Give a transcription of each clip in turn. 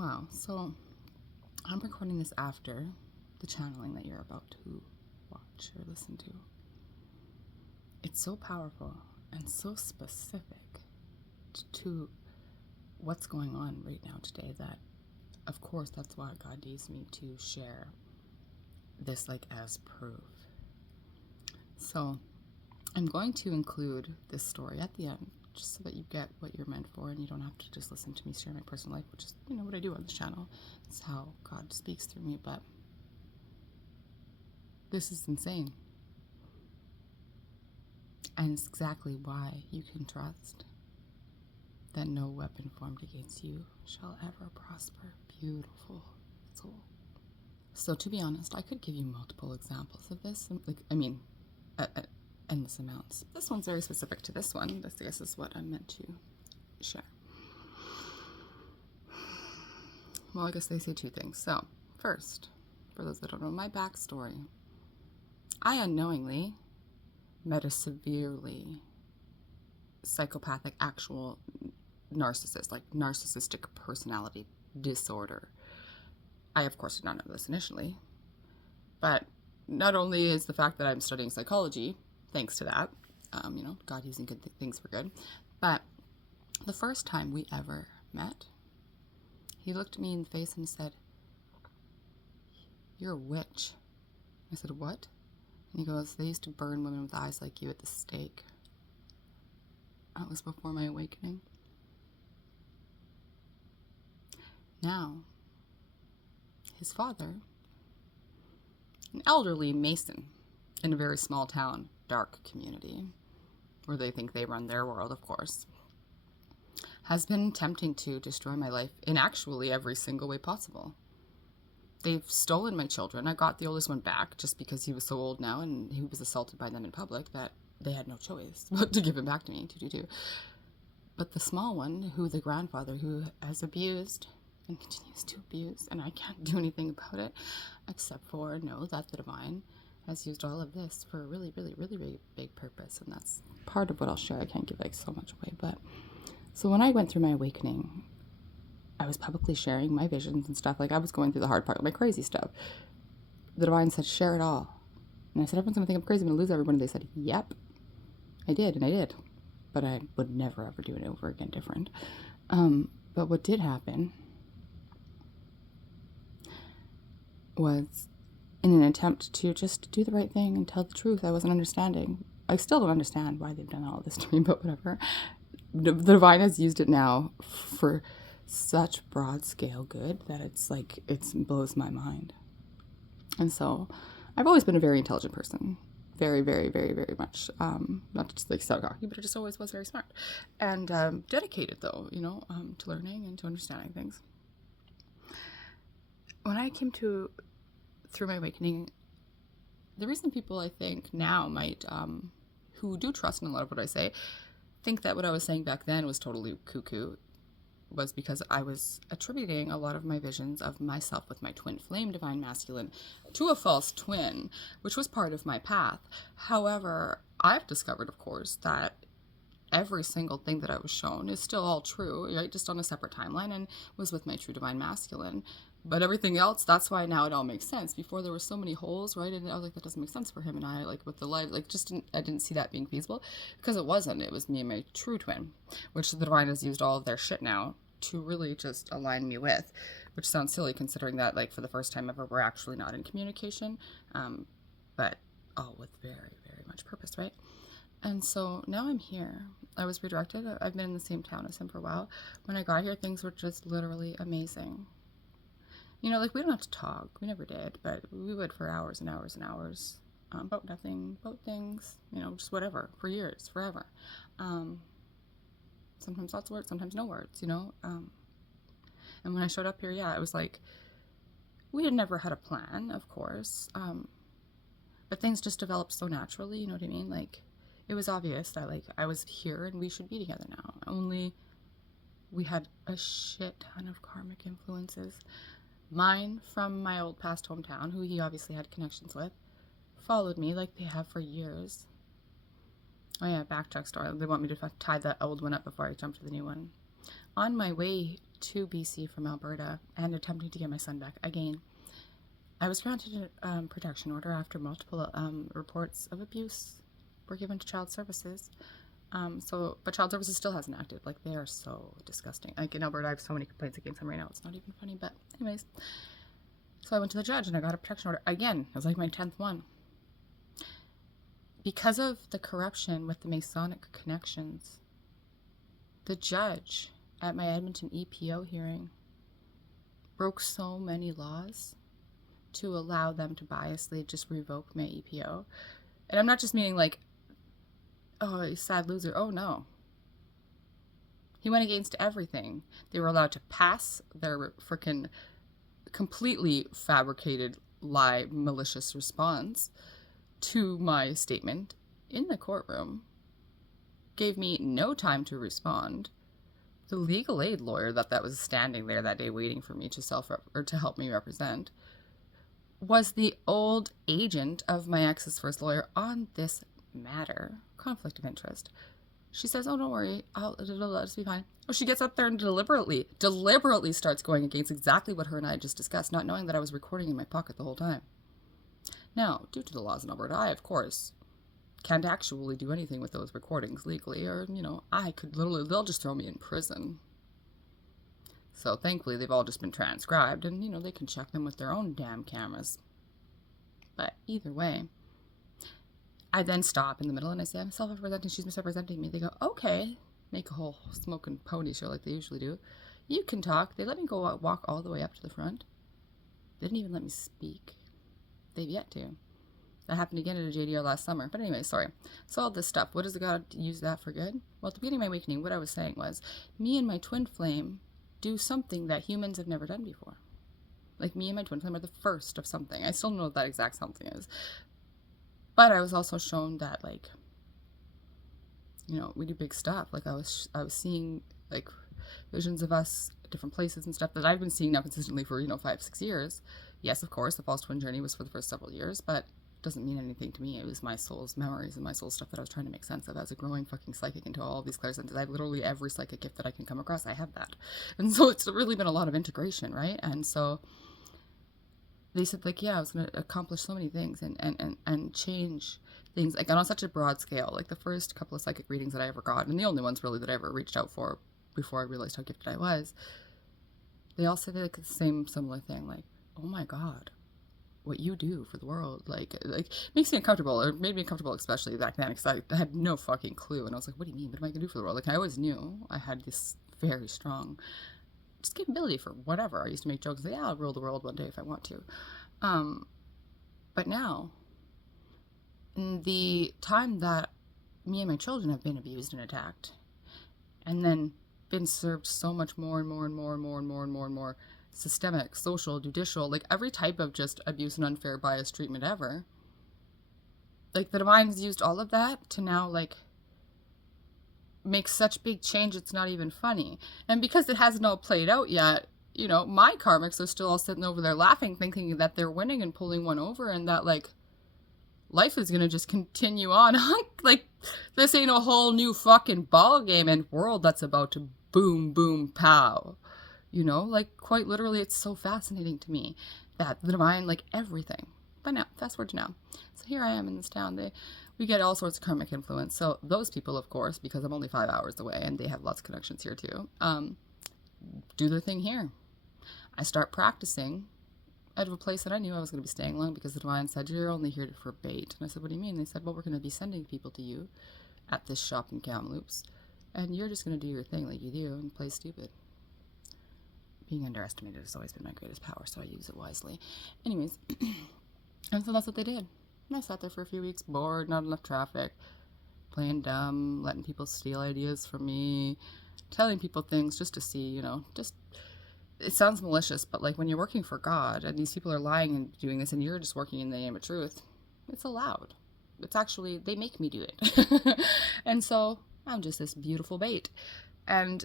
Wow. So I'm recording this after the channeling that you're about to watch or listen to. It's so powerful and so specific to what's going on right now today that, of course, that's why God needs me to share this as proof. So I'm going to include this story at the end just so that you get what you're meant for and you don't have to just listen to me share my personal life, which is, what I do on this channel. It's how God speaks through me, but this is insane. And it's exactly why you can trust that no weapon formed against you shall ever prosper. Beautiful soul. So to be honest, I could give you multiple examples of this. Endless amounts. This one's very specific to this one. This, I guess, is what I'm meant to share. Well, I guess they say two things. So, first, for those that don't know my backstory, I unknowingly met a severely psychopathic, actual narcissist, narcissistic personality disorder. I, of course, did not know this initially, but not only is the fact that I'm studying psychology, thanks to that, God using good things for good, but the first time we ever met, he looked me in the face and said, "You're a witch." I said, "What?" And he goes, "They used to burn women with eyes like you at the stake." That was before my awakening. Now, his father, an elderly mason in a very small town, dark community, where they think they run their world, of course, has been attempting to destroy my life in actually every single way possible. They've stolen my children. I got the oldest one back just because he was so old now and he was assaulted by them in public that they had no choice but to give him back to me, 222. But the small one, the grandfather who has abused and continues to abuse, and I can't do anything about it except for know that the divine has used all of this for a really, really, really, really big purpose. And that's part of what I'll share. I can't give so much away. But so when I went through my awakening, I was publicly sharing my visions and stuff. I was going through the hard part, my crazy stuff. The divine said, "Share it all." And I said, "Everyone's going to think I'm crazy. I'm going to lose everyone." And they said, "Yep." I did, and I did. But I would never, ever do it over again different. But what did happen was, in an attempt to just do the right thing and tell the truth, I wasn't understanding. I still don't understand why they've done all this to me, but whatever. The divine has used it now for such broad scale good that it blows my mind. And so I've always been a very intelligent person. Very, very, very, very much. Not just so cocky, but I just always was very smart. And dedicated, though, to learning and to understanding things. When I came through my awakening, the reason people, I think, now might, who do trust in a lot of what I say, think that what I was saying back then was totally cuckoo, was because I was attributing a lot of my visions of myself with my twin flame divine masculine to a false twin, which was part of my path. However, I've discovered, of course, that every single thing that I was shown is still all true, right? Just on a separate timeline, and was with my true divine masculine. But everything else, that's why now it all makes sense. Before there were so many holes, right? And I was like, that doesn't make sense for him and I, with the life, I didn't see that being feasible because it wasn't. It was me and my true twin, which the divine has used all of their shit now to really just align me with, which sounds silly considering that, for the first time ever, we're actually not in communication, but all with very, very much purpose, right? And so now I'm here. I was redirected. I've been in the same town as him for a while. When I got here, things were just literally amazing. We don't have to talk. We never did, but we would for hours and hours and hours. About nothing, about things, just whatever, for years, forever. Sometimes lots of words, sometimes no words, And when I showed up here, it was we had never had a plan, of course. But things just developed so naturally, you know what I mean? It was obvious that, I was here and we should be together now. Only we had a shit ton of karmic influences. Mine from my old past hometown, who he obviously had connections with, followed me like they have for years. Oh yeah, backtrack story. They want me to tie the old one up before I jump to the new one. On my way to BC from Alberta and attempting to get my son back again. I was granted a protection order after multiple reports of abuse were given to child services. But child services still hasn't acted. Like, they are so disgusting. Like, in Alberta, I have so many complaints against them right now. It's not even funny, but anyways. So I went to the judge and I got a protection order. Again, it was like my 10th one. Because of the corruption with the Masonic connections, the judge at my Edmonton EPO hearing broke so many laws to allow them to biasly just revoke my EPO. And I'm not just meaning like, oh, you sad loser. Oh, no. He went against everything. They were allowed to pass their frickin' completely fabricated, lie, malicious response to my statement in the courtroom. Gave me no time to respond. The legal aid lawyer that was standing there that day waiting for me to help me represent was the old agent of my ex's first lawyer on this matter. Conflict of interest. She says, oh, don't worry, it'll just be fine. Oh, she gets up there and deliberately starts going against exactly what her and I just discussed, not knowing that I was recording in my pocket the whole time. Now, due to the laws in Alberta, I, of course, can't actually do anything with those recordings legally, or, I could they'll just throw me in prison. So thankfully, they've all just been transcribed, and, they can check them with their own damn cameras. But either way, I then stop in the middle and I say, I'm self-representing, she's misrepresenting me. They go, okay, make a whole smoking pony show like they usually do. You can talk. They let me go walk all the way up to the front. They didn't even let me speak. They've yet to. That happened again at a JDR last summer. But anyway, sorry. So all this stuff, what does God use that for good? Well, at the beginning of my awakening, what I was saying was, me and my twin flame do something that humans have never done before. Like, me and my twin flame are the first of something. I still don't know what that exact something is. But I was also shown that, like, we do big stuff. Like, I was seeing, like, visions of us at different places and stuff that I've been seeing now consistently for, 5-6 years. Yes, of course, the false twin journey was for the first several years, but it doesn't mean anything to me. It was my soul's memories and my soul's stuff that I was trying to make sense of as a growing fucking psychic into all of these clairsenses. I have literally every psychic gift that I can come across. I have that. And so it's really been a lot of integration, right? And so they said, like, yeah, I was going to accomplish so many things and change things, like, on such a broad scale. Like, the first couple of psychic readings that I ever got, and the only ones really that I ever reached out for before I realized how gifted I was, they all said, like, the same similar thing, like, oh my God, what you do for the world, like makes me uncomfortable, or made me uncomfortable, especially back then, because I had no fucking clue, and I was like, what do you mean? What am I going to do for the world? Like, I always knew I had this very strong just capability for whatever. I used to make jokes and say, yeah, I'll rule the world one day if I want to. But now, in the time that me and my children have been abused and attacked, and then been served so much more and more and more and more and more and more and more systemic, social, judicial, like every type of just abuse and unfair bias treatment ever, like the divine's used all of that to now, like, make such big change it's not even funny. And because it hasn't all played out yet, my karmics are still all sitting over there laughing, thinking that they're winning and pulling one over, and that, like, life is gonna just continue on. Like, this ain't a whole new fucking ball game and world that's about to boom, boom, pow. Like, quite literally, it's so fascinating to me that the divine, like, everything. But now, fast forward to now. So here I am in this town. We get all sorts of karmic influence. So those people, of course, because I'm only 5 hours away and they have lots of connections here too, do their thing here. I start practicing out of a place that I knew I was going to be staying long, because the divine said, you're only here for bait. And I said, what do you mean? They said, well, we're going to be sending people to you at this shop in Kamloops, and you're just going to do your thing like you do and play stupid. Being underestimated has always been my greatest power, so I use it wisely. Anyways, and so that's what they did. And I sat there for a few weeks, bored, not enough traffic, playing dumb, letting people steal ideas from me, telling people things just to see, just, it sounds malicious, but, like, when you're working for God and these people are lying and doing this and you're just working in the name of truth, it's allowed. It's actually, they make me do it. And so I'm just this beautiful bait. And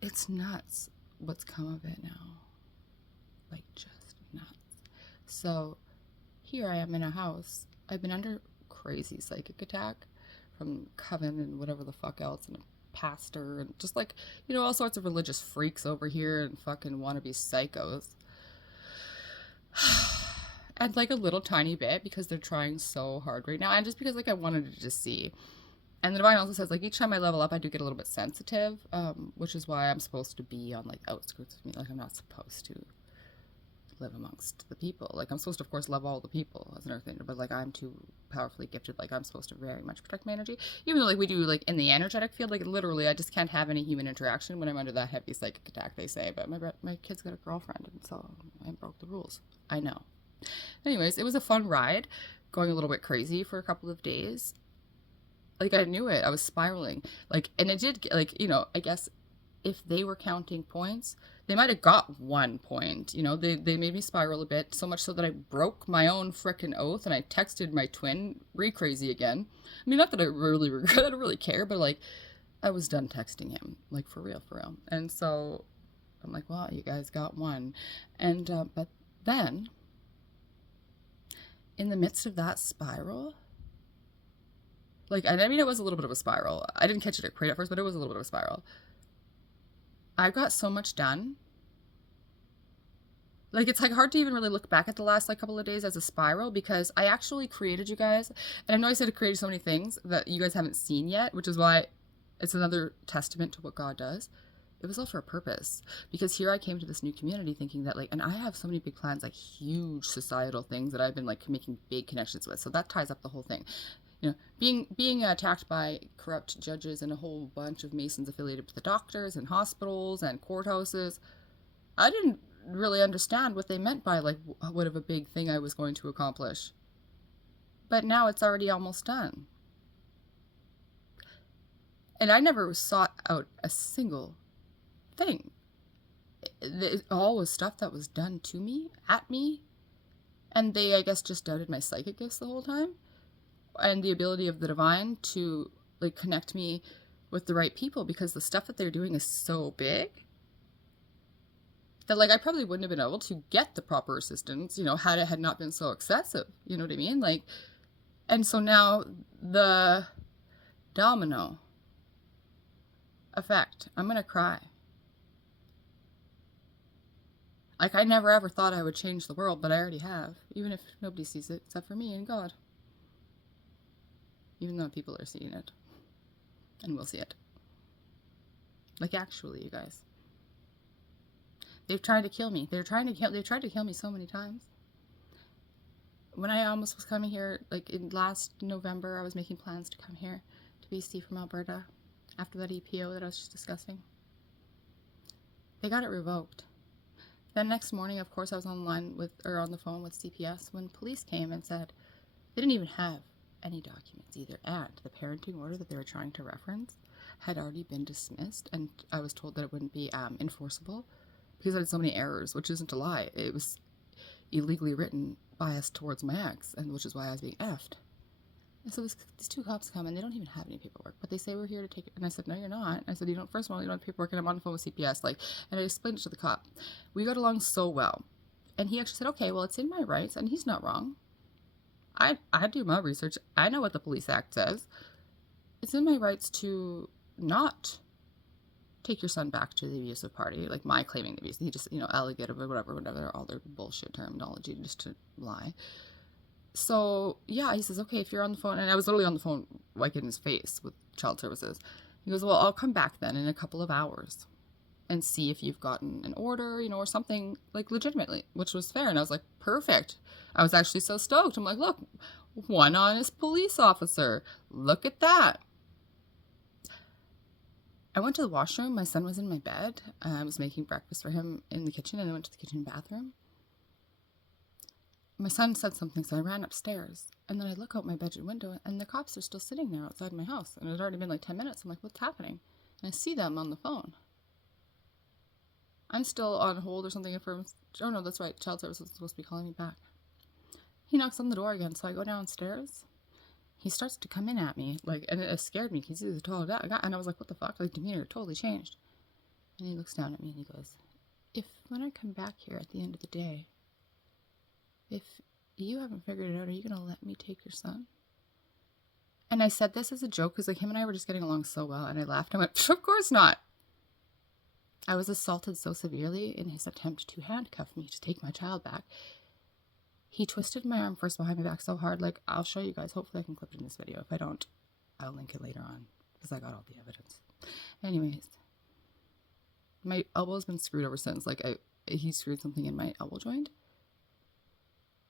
it's nuts what's come of it now. Like, just nuts. So here I am in a house. I've been under crazy psychic attack from Coven and whatever the fuck else, and pastor and just like, all sorts of religious freaks over here and fucking wannabe psychos. And like a little tiny bit because they're trying so hard right now, and just because like I wanted to just see. And the divine also says like each time I level up I do get a little bit sensitive, which is why I'm supposed to be on like outskirts of me. Like I'm not supposed to live amongst the people. Like I'm supposed to of course love all the people as an earthbender, but like I'm too powerfully gifted. Like I'm supposed to very much protect my energy, even though like we do like in the energetic field, like literally I just can't have any human interaction when I'm under that heavy psychic attack, they say. But my kid's got a girlfriend, and so I broke the rules. I know. Anyways, it was a fun ride, going a little bit crazy for a couple of days. Like I knew it, I was spiraling. Like, and it did like, I guess if they were counting points, they might have got 1 point. They made me spiral a bit, so much so that I broke my own frickin' oath, and I texted my twin crazy again. I mean, not that I really regret, I don't really care, but like I was done texting him, like for real. And so I'm like, well, you guys got 1. And but then in the midst of that spiral, like, and I mean, it was a little bit of a spiral. I didn't catch it right at first, but it was a little bit of a spiral. I got so much done. Like, it's like hard to even really look back at the last like couple of days as a spiral, because I actually created you guys. And I know I said I created so many things that you guys haven't seen yet, which is why it's another testament to what God does. It was all for a purpose, because here I came to this new community thinking that like, and I have so many big plans, like huge societal things that I've been like making big connections with. So that ties up the whole thing. Being attacked by corrupt judges and a whole bunch of Masons affiliated with the doctors and hospitals and courthouses. I didn't really understand what they meant by like what of a big thing I was going to accomplish. But now it's already almost done. And I never sought out a single thing. It all was stuff that was done to me, at me, and they, I guess, just doubted my psychic gifts the whole time, and the ability of the divine to like connect me with the right people, because the stuff that they're doing is so big that like I probably wouldn't have been able to get the proper assistance, had it had not been so excessive. You know what I mean? Like, and so now the domino effect. I'm gonna cry. Like, I never ever thought I would change the world, but I already have. Even if nobody sees it except for me and God. Even though people are seeing it. And will see it. Like, actually, you guys. They've tried to kill me. They've tried to kill me so many times. When I almost was coming here, like in last November, I was making plans to come here to BC from Alberta after that EPO that I was just discussing. They got it revoked. Then next morning, of course, I was on the phone with CPS when police came and said they didn't even have any documents either, and the parenting order that they were trying to reference had already been dismissed, and I was told that it wouldn't be enforceable because it had so many errors, which isn't a lie. It was illegally written biased towards my ex, and which is why I was being effed. And so these 2 cops come, and they don't even have any paperwork, but they say we're here to take it. And I said, no, you're not. I said, first of all, you don't have paperwork, and I'm on the phone with CPS. And I explained it to the cop. We got along so well. And he actually said, okay, well, it's in my rights, and he's not wrong. I do my research. I know what the Police Act says. It's in my rights to not take your son back to the abusive party, like my claiming the abuse. He just, alligator, whatever, all their bullshit terminology just to lie. So, yeah, he says, okay, if you're on the phone, and I was literally on the phone, like in his face with child services. He goes, well, I'll come back then in a couple of hours and see if you've gotten an order, or something, like legitimately, which was fair. And I was like, perfect. I was actually so stoked. I'm like, look, one honest police officer. Look at that. I went to the washroom. My son was in my bed. I was making breakfast for him in the kitchen, and I went to the kitchen bathroom. My son said something, so I ran upstairs, and then I look out my bedroom window, and the cops are still sitting there outside my house, and it had already been like 10 minutes. I'm like, what's happening? And I see them on the phone. I'm still on hold or something. Oh no, that's right, child services is supposed to be calling me back. He knocks on the door again, so I go downstairs. He starts to come in at me, and it scared me, because he's a tall guy, and I was like, what the fuck? Demeanor totally changed. And he looks down at me, and he goes, when I come back here at the end of the day, if you haven't figured it out, are you going to let me take your son? And I said this as a joke because like him and I were just getting along so well. And I laughed. I went, of course not. I was assaulted so severely in his attempt to handcuff me to take my child back. He twisted my arm first behind my back so hard. Like, I'll show you guys. Hopefully I can clip it in this video. If I don't, I'll link it later on because I got all the evidence. Anyways, my elbow's been screwed ever since. Like, he screwed something in my elbow joint.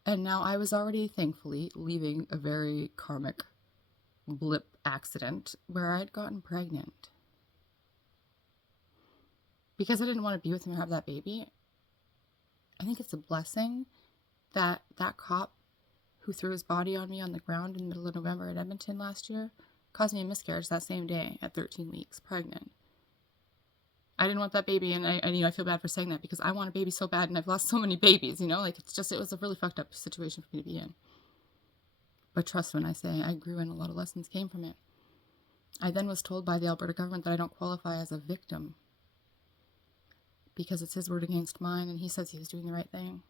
And now I was already, thankfully, leaving a very karmic blip accident where I'd gotten pregnant. Because I didn't want to be with him or have that baby, I think it's a blessing that that cop who threw his body on me on the ground in the middle of November in Edmonton last year caused me a miscarriage that same day at 13 weeks pregnant. I didn't want that baby, and I feel bad for saying that because I want a baby so bad, and I've lost so many babies, you know? Like, it was a really fucked up situation for me to be in. But trust when I say I grew and a lot of lessons came from it. I then was told by the Alberta government that I don't qualify as a victim because it's his word against mine, and he says he was doing the right thing.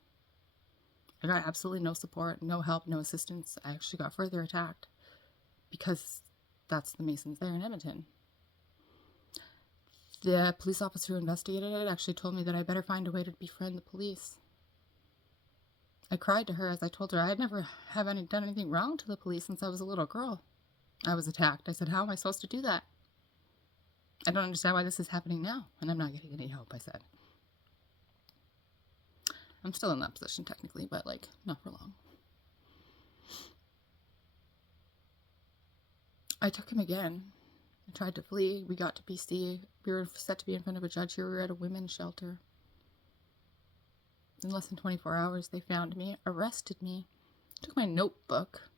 I got absolutely no support, no help, no assistance. I actually got further attacked because that's the Masons there in Edmonton. The police officer who investigated it actually told me that I better find a way to befriend the police. I cried to her as I told her I had never done anything wrong to the police since I was a little girl. I was attacked. I said, how am I supposed to do that? I don't understand why this is happening now, and I'm not getting any help, I said. I'm still in that position technically, but like, not for long. I took him again. I tried to flee. We got to BC. We were set to be in front of a judge here. We were at a women's shelter. In less than 24 hours, they found me, arrested me, took my notebook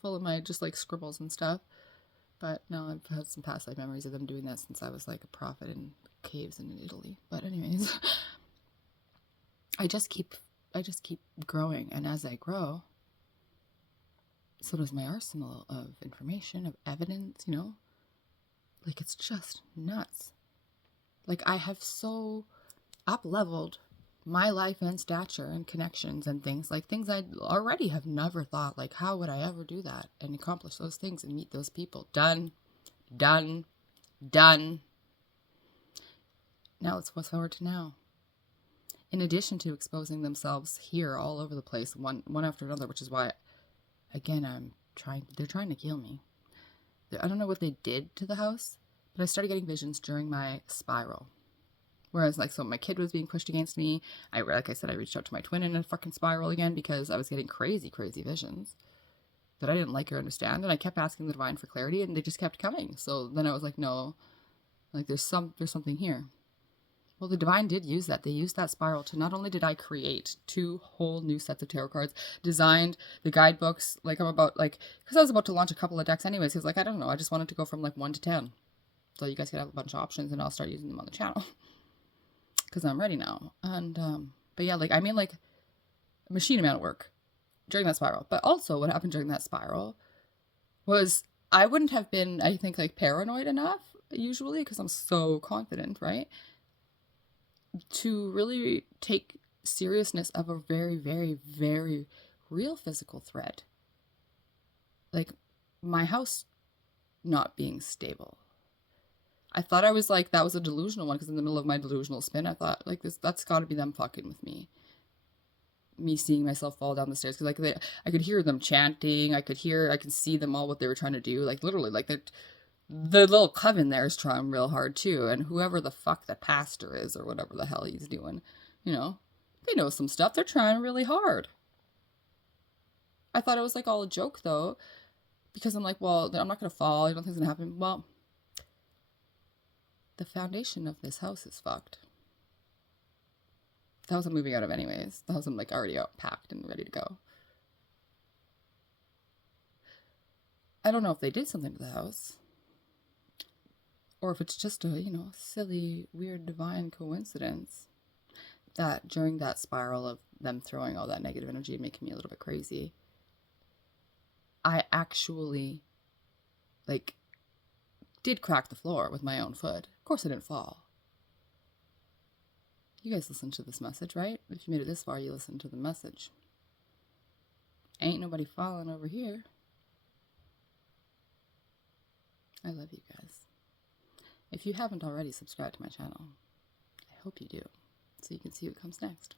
full of my just like scribbles and stuff. But no, I've had some past life memories of them doing that since I was like a prophet in caves in Italy. But anyways, I just keep growing, and as I grow, so does my arsenal of information, of evidence, you know? Like, it's just nuts. Like, I have so up-leveled my life and stature and connections and things, like things I already have never thought, like, how would I ever do that and accomplish those things and meet those people? Done. Now let's fast forward to now. In addition to exposing themselves here all over the place, one after another, which is why, again, they're trying to kill me. I don't know what they did to the house, but I started getting visions during my spiral. Whereas, like, so my kid was being pushed against me. Like I said, I reached out to my twin in a fucking spiral again because I was getting crazy, crazy visions that I didn't like or understand. And I kept asking the divine for clarity, and they just kept coming. So then I was like, no, like there's something here. Well, the divine did use that. They used that spiral to, not only did I create 2 whole new sets of tarot cards, designed the guidebooks, like because I was about to launch a couple of decks anyways. He was like, I don't know, I just wanted to go from like 1 to 10. So you guys could have a bunch of options and I'll start using them on the channel. Because I'm ready now. And, but yeah, like, I mean, like, a machine amount of work during that spiral. But also what happened during that spiral was I wouldn't have been, I think, like, paranoid enough, usually, because I'm so confident, right? To really take seriousness of a very, very, very real physical threat. Like, my house not being stable. I thought I was like, that was a delusional one, because in the middle of my delusional spin, I thought, like, that's got to be them fucking with me. Me seeing myself fall down the stairs, because like I could hear them chanting, I could see them all what they were trying to do, like literally, like the little coven there is trying real hard too, and whoever the fuck the pastor is or whatever the hell he's doing, you know, they know some stuff. They're trying really hard. I thought it was like all a joke though, because I'm like, well, I'm not gonna fall. I don't think it's gonna happen. Well, the foundation of this house is fucked. The house I'm moving out of anyways. The house I'm like already out, packed and ready to go. I don't know if they did something to the house, or if it's just a, you know, silly, weird, divine coincidence that during that spiral of them throwing all that negative energy and making me a little bit crazy, I actually, like, did crack the floor with my own foot. Of course I didn't fall. You guys listen to this message, right? If you made it this far, you listen to the message. Ain't nobody falling over here. I love you guys. If you haven't already subscribed to my channel, I hope you do, so you can see what comes next.